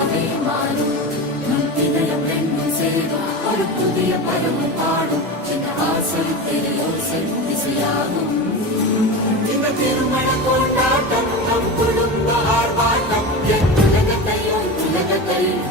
பாதையாவே மாறும். நம் இதயம் ரெண்டும் சேரும், ஒரு புதிய பருவம் பாடும். இந்த ஆசை பெரியோசை திசையாகும். இந்த திருமண கொண்டாட்டம் நம் குடும்ப ஆர்ப்பாட்டம். என் உலகத்தையும் உலகத்தையும்